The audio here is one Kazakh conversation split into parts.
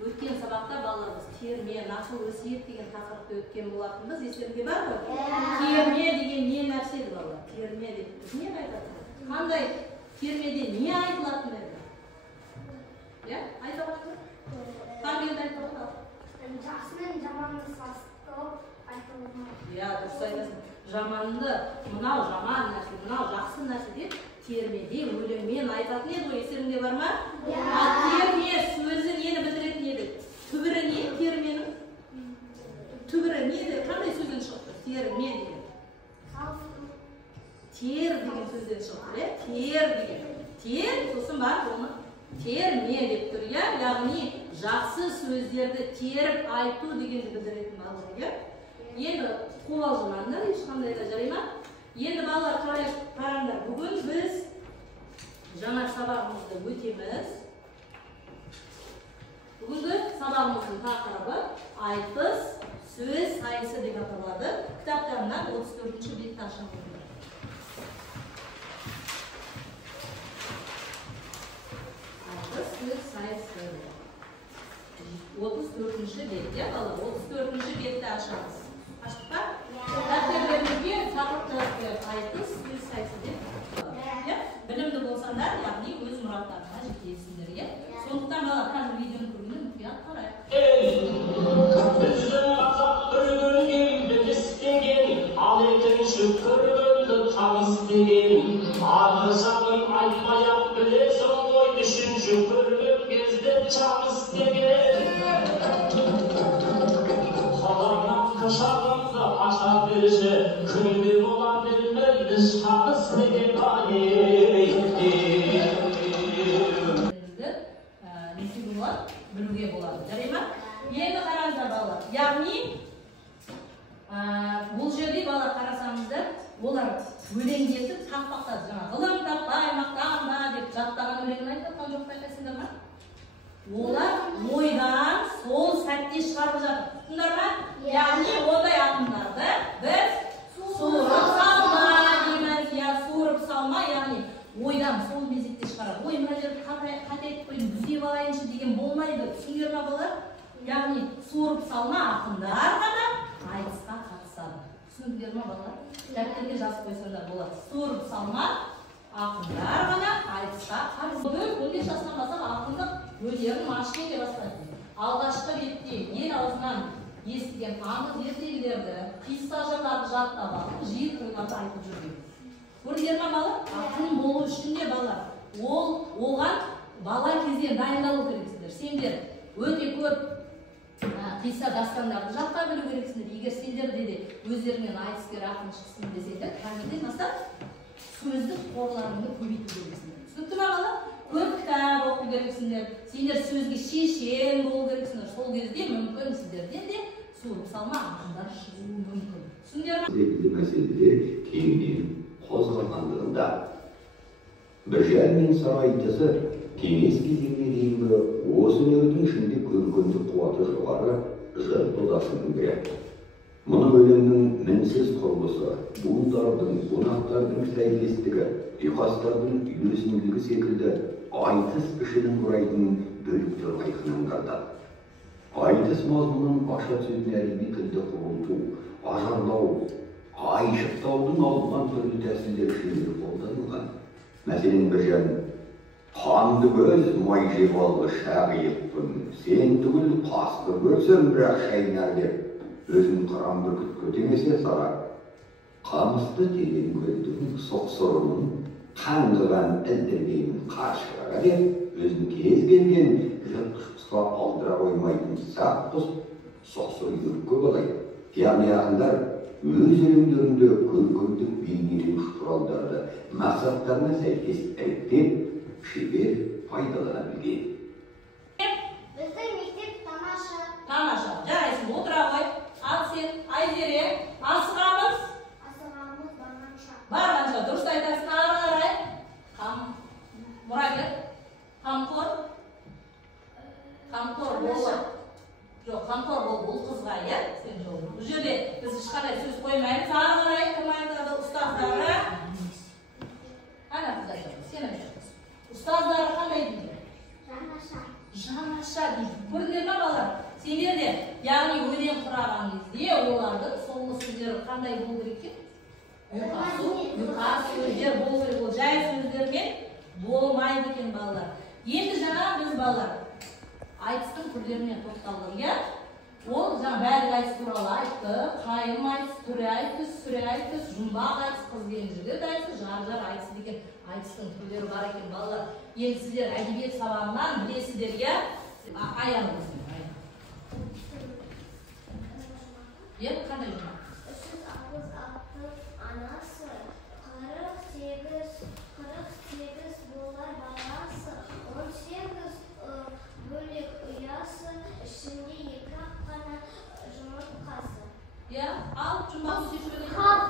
Өткен сабақта балаларымыз терме, насыл өсиет деген тақырыпты өткен болатынбыз. Естеріңізде бар ғой? Терме деген не нәрсе еді балалар? Терме деп не айтады? Қандай термеде не айтылатын еді? Я, айта башлы. Қандай айта башлы? Жақсы мен жаманды салыстырып айтылған. Я, дұрыс айтасың. Жаманды, мынау жаман нәрсе, мынау жақсы нәрсе деп термеде өлеңмен айтатын еді ғой. Естеріңде бар ма? Терме сөзі нені білдіретін еді? Түбірі не терменің? Түбірі не еді? Қандай сөзден шықты? Терме деген. Тер деген сөзден шықты. Тер деген. Тер, сосын бар оны терме деп тұр. Яғни жақсы сөздерді теріп айту дегенді білдіретін балалар. Енді қобалжымаңдар, ешқандай да жарай ма? Енді балалар қараңдар, бүгін біз жаңа сабағымызды өтеміз. Бүгінгі сабағымыздың тақырыбы айтыс сөз сайысы деп аталады. Кітаптарынан 34-ші бетті ашыңыз. Айтыс сөз сайысы. 34-ші бет, балалар, 34-ші бетті ашыңыз. Аштық па? Дәптерлеріңізге тақырыпты айтыс сөз сайысы деп. Білімді болсаңдар, яғни өз мұраттарына жетесіңдер. Сондықтан бала қазір видеоны көргенде мұқият қарайық. Біздің қазақ бір күн елді істеген, ал ертең шүкіргенді табыс деген. Арғы жағын айтпай-ақ білесің ғой, үшінші көрген кезде чабыс деген. Қаламнан қашағымды аша берші, күнде бола бермейді шабыс деген білуге болады. Жарай ма? Енді қараңыздар балалар. Яғни бұл жерде балалар қарасаңыздар, олар өлеңдетіп тақпақтады. Жаңа ғылым таппай, мақтанба деп жаттаған өлеңін айтқан жоқ байқайсыңдар ма? Олар ойдан сол сәтте шығарып жатыр. Тұтындар ма? Яғни ондай ақындарды біз суырып салма дейміз. Суырып салма, яғни ойдан сол мезетте шығарады. Ой, мына жерді қате етіп қойдым, түзеп алайыншы деген болмайды. Түсіндер ма балалар? Яғни суырып салма ақындар ғана айтысқа қатысады. Түсіндер ма балалар? Дәптерге жазып қойсаңдар болады. Суырып салма ақындар ғана айтысқа қатысады. 15 жастан бастап ақындық өнерін ашып кете бастайды. Алғашқы бетте ел аузынан естіген аңыз ертегілерді, қисса жырларды жаттап алып, жиі тойларда айтып жүрген. Көрдіңдер ма балалар? Ақын болу үшін де балалар. Оған бала кезден дайындалу керексіңдер. Сендер өте көп қисса дастандарды жатқа білу керексіңдер. Егер сендерде де өздерінен айтыскер ақын шықсын десеңдер, қазірден бастап сөздік қорларыңды көбейту керексіңдер. Түсінікті ма балалар? Көп кітап оқу керексіңдер. Сендер сөзге шешен болу керексіңдер. Сол кезде мүмкін сіздерден де суырып салма ақындар шығуы мүмкін. Түсіндер ма? Секілді мәселелер кеңінен қозғалғандығында Біржан мен Сарайтысы кеңес кезеңіне дейінгі осы өнердің ішінде көркемдік қуаты жоғары жыр додасының бірі. Мұны өлеңнің мінсіз құрылысы, буындардың, бунақтардың сәйкестігі, ұйқастардың үйлесімділігі секілді айтыс пішінін құрайтын бөліктер айқын аңғартады. Айтыс мазмұнын аша түсетін әдеби тілді құбылту, ажарлау, айшықтаудың алынған түрлі тәсілдер шебер қолданылған. Мәселен, Біржан, қанды көз май жеп алғы шағиықпын, сен түгіл қасқыр көрсем бірақ шайнар деп, өзін қыран бүркітке теңесе сара. Қамысты терең көлдің соқсырының, қаңғыған ілдіргенін қаршыға деп, өзін кез келген жыртқышқа алдыра қоймайтын сақ құс соқсыр үйірікке балайды. Яғни ақындар өз өлеңдерінде көркемдік бейнелеуіш құралдарды мақсаттарына сәйкес іріктеп, шебер пайдалана білген. Біздің мектеп тамаша. Тамаша. Жарайсың, отыра ғой. Ал сен, Айзере, асығамыз? Асығамыз барғанша. Барғанша, дұрыс айтасың, ары қарай. Мұрагер, қамқор. Қамқор бол. Жоқ, қамқор бол бұл қызға, сен жол. Бұл жерде біз ешқандай сөз қоймаймыз. Ары қарай, кім айтады? Ұстаздары. Ана қыз айтады, сен айтады. Ұстаздары қандай дейді? Жаңаша. Жаңаша дейді. Көрдіңдер ма Yuqa сөздер болу керек. Ол жай сөздермен болмайды екен балалар. Енді жаңа біз балалар айтыстың түрлеріне тоқталдық, иә? Ол жаңа бәрі айтыс туралы айтты, қайым айтыс, түрі айтыс, сүре айтыс, жұмбақ айтыс, қыз бен жігіт айтысы, жар айтысы деген айтыстың түрлері бар екен балалар. Енді сіздер әдебиет сабағынан білесіздер, иә? Аяны біздің, аяны. Иә, қандай жұмбақ? 366 анасы, 48 болар баласы, 18 бөлек ұясы, ішінде 2 қана жұмыртқасы. Иә, ал жұмбақ сөйлесіп өтеді. Қаз.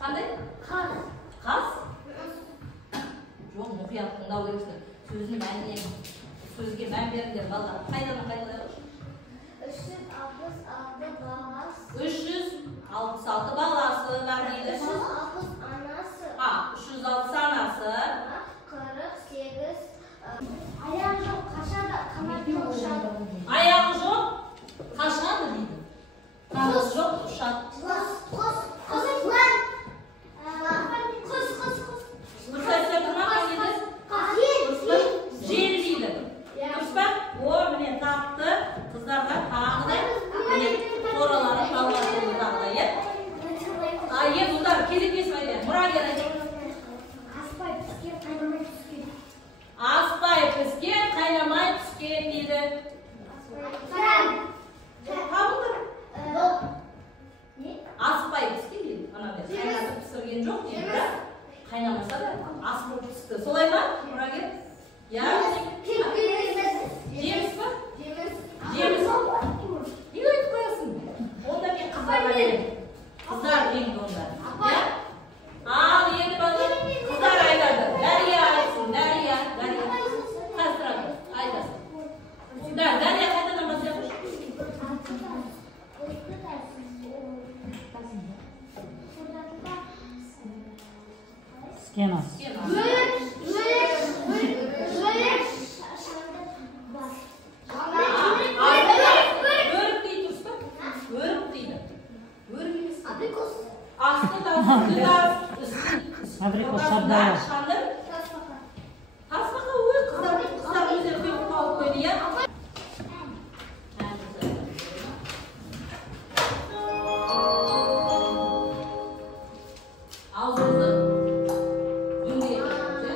Қандай? Қаз. Қаз? Жоқ, мұқият тыңдау керексің. Сөзінің мәніне, сөзге мән беріңдер балалар. Қайдан қайталайық? 366 баласы. 366 баласы бар дейді. 360 анасы. 360 анасы. 48 аяғы жоқ, қашады, қанаты ұшады. Аяғы жоқ, қашады дейді. Қанаты жоқ, ұшады. Дұрыс айтып тұрмақ не дейді? Дұрыс па? Жел дейді. Дұрыс па? О, міне тапты. Қыздарға тағы да міне қоралары жалғастырылды тағы, иә? Енді ұлдар кезектесіп айтайық. Мұрагер айтайық. Аспай піскен, қайнамай піскен дейді. Табылдар. Аспай піскен дейді. Қайнатып пісірген жоқ дейді, бірақ қайнамаса да ас болып пісті. Солай ма, Мұрагер? Жеміс па? Жеміс. Не айтып қоясың? Онда мен қыздарға беремін. Қыздар деймін онда. Ал енді балалар қыздар айтады. Дәрия айтсын, Дәрия. Қазір айтасың. Дәрия қайтадан бастайық. Скена. Өрік дейді дұрыс па? Өрік дейді. Өрік емес. Асты Абрикос шабдалы. Тасбақа ой, қыздар өздері құйып тауып қойды, иә? Аузыңызды дөңгелек етіңіз, иә?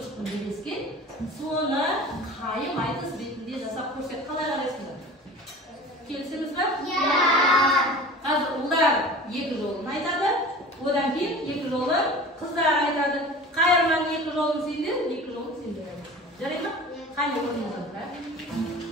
көріп шықтым белескен. Соны қайым айтыс бетінде жасап көрсек қалай қарайсыңдар? Келісіңіз бе? Қазір ұлдар екі жолын айтады. Одан кейін екі жолын қыздар айтады. Қайырман екі жолын сендер, екі жолын сендер айтасыңдар. Жарай ма? Қане орныңызға.